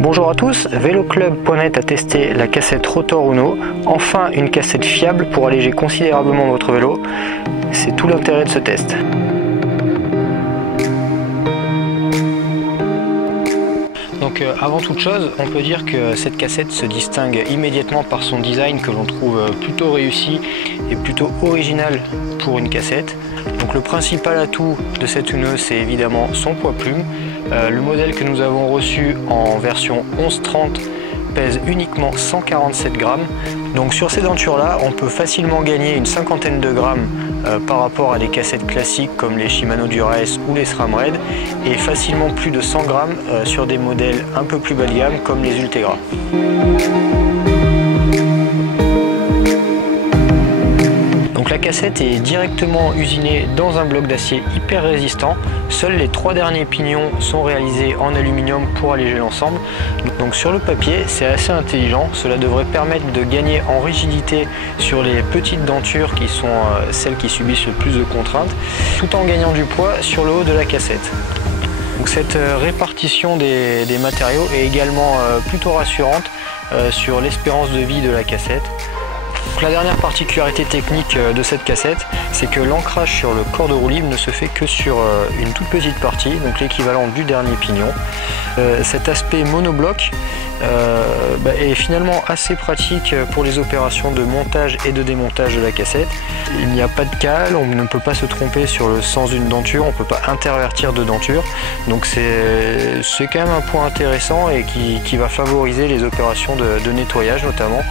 Bonjour à tous, VéloClub.net a testé la cassette Rotor Uno, enfin une cassette fiable pour alléger considérablement votre vélo. C'est tout l'intérêt de ce test. Donc avant toute chose, on peut dire que cette cassette se distingue immédiatement par son design que l'on trouve plutôt réussi et plutôt original pour une cassette. Donc le principal atout de cette Uno, c'est évidemment son poids plume. Le modèle que nous avons reçu en version 1130 pèse uniquement 147 grammes. Donc sur ces dentures là, on peut facilement gagner une cinquantaine de grammes par rapport à des cassettes classiques comme les Shimano Dura-S ou les SRAM Red, et facilement plus de 100 grammes sur des modèles un peu plus bas de gamme comme les Ultegra. Donc la cassette est directement usinée dans un bloc d'acier hyper résistant. Seuls les 3 derniers pignons sont réalisés en aluminium pour alléger l'ensemble. Donc sur le papier, c'est assez intelligent. Cela devrait permettre de gagner en rigidité sur les petites dentures qui sont celles qui subissent le plus de contraintes, tout en gagnant du poids sur le haut de la cassette. Donc cette répartition des matériaux est également plutôt rassurante sur l'espérance de vie de la cassette. Donc la dernière particularité technique de cette cassette, c'est que l'ancrage sur le corps de roue libre ne se fait que sur une toute petite partie, donc l'équivalent du dernier pignon. Cet aspect monobloc est finalement assez pratique pour les opérations de montage et de démontage de la cassette. Il n'y a pas de cale, on ne peut pas se tromper sur le sens d'une denture, on ne peut pas intervertir de denture. Donc c'est quand même un point intéressant et qui va favoriser les opérations de nettoyage notamment.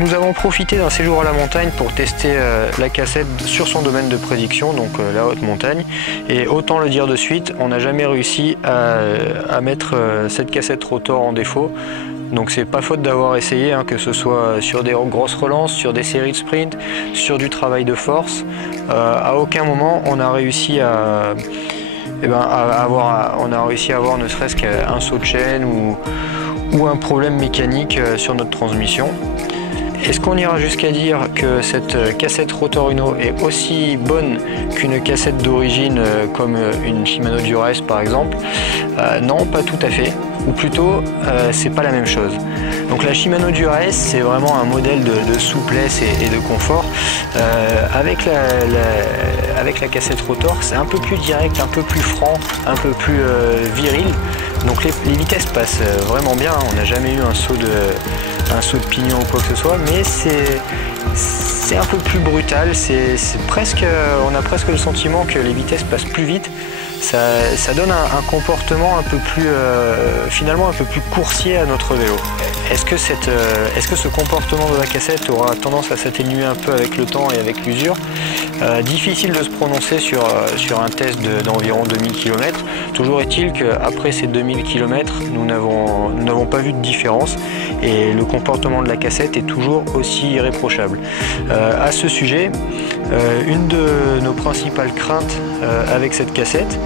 Nous avons profité d'un séjour à la montagne pour tester la cassette sur son domaine de prédiction, donc la haute montagne. Et autant le dire de suite, on n'a jamais réussi à mettre cette cassette Rotor en défaut. Donc c'est pas faute d'avoir essayé, que ce soit sur des grosses relances, sur des séries de sprint, sur du travail de force. À aucun moment on a réussi à avoir ne serait-ce qu'un saut de chaîne ou un problème mécanique sur notre transmission. Est-ce qu'on ira jusqu'à dire que cette cassette Rotor Uno est aussi bonne qu'une cassette d'origine comme une Shimano Dura-S par exemple? Non, pas tout à fait. Ou plutôt, c'est pas la même chose. Donc la Shimano Dura-S, c'est vraiment un modèle de souplesse et de confort. Avec la cassette Rotor, c'est un peu plus direct, un peu plus franc, un peu plus viril. Donc les vitesses passent vraiment bien. On n'a jamais eu un saut de pignon ou quoi que ce soit, mais c'est un peu plus brutal. On a presque le sentiment que les vitesses passent plus vite. Ça donne un comportement un peu plus, finalement un peu plus coursier à notre vélo. Est-ce que ce comportement de la cassette aura tendance à s'atténuer un peu avec le temps et avec l'usure? Difficile de se prononcer sur un test d'environ 2000 km. Toujours est-il qu'après ces 2000 km, nous n'avons pas vu de différence et le comportement de la cassette est toujours aussi irréprochable. À ce sujet, une de nos principales craintes avec cette cassette,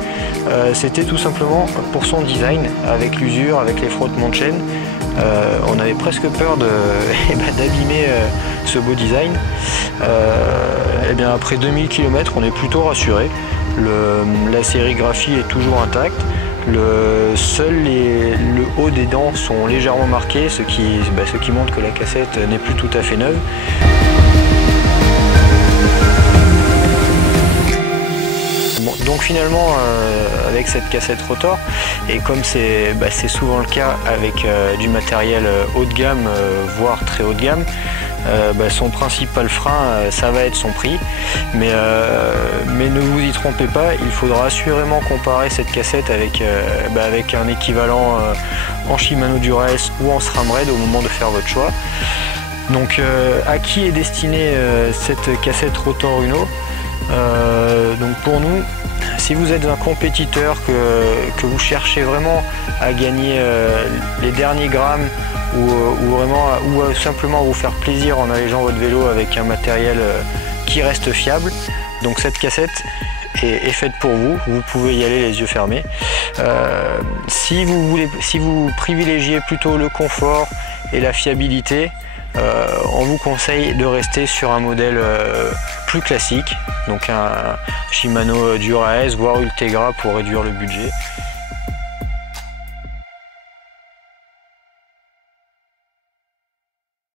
c'était tout simplement pour son design, avec l'usure, avec les frottements de chaîne. On avait presque peur d'abîmer ce beau design. Et bien après 2000 km, on est plutôt rassuré. La sérigraphie est toujours intacte. Seul le haut des dents sont légèrement marqués, ce qui montre que la cassette n'est plus tout à fait neuve. Donc finalement, avec cette cassette Rotor, et comme c'est souvent le cas avec du matériel haut de gamme, voire très haut de gamme, son principal frein, ça va être son prix. Mais ne vous y trompez pas, il faudra assurément comparer cette cassette avec un équivalent en Shimano Dura-S ou en SRAM Red au moment de faire votre choix. Donc à qui est destinée cette cassette Rotor Uno? Donc pour nous, si vous êtes un compétiteur, que vous cherchez vraiment à gagner les derniers grammes ou simplement à vous faire plaisir en allégeant votre vélo avec un matériel qui reste fiable, donc cette cassette est faite pour vous. Vous pouvez y aller les yeux fermés. Si vous privilégiez plutôt le confort et la fiabilité, on vous conseille de rester sur un modèle plus classique, donc un Shimano Dura-S voire Ultegra pour réduire le budget.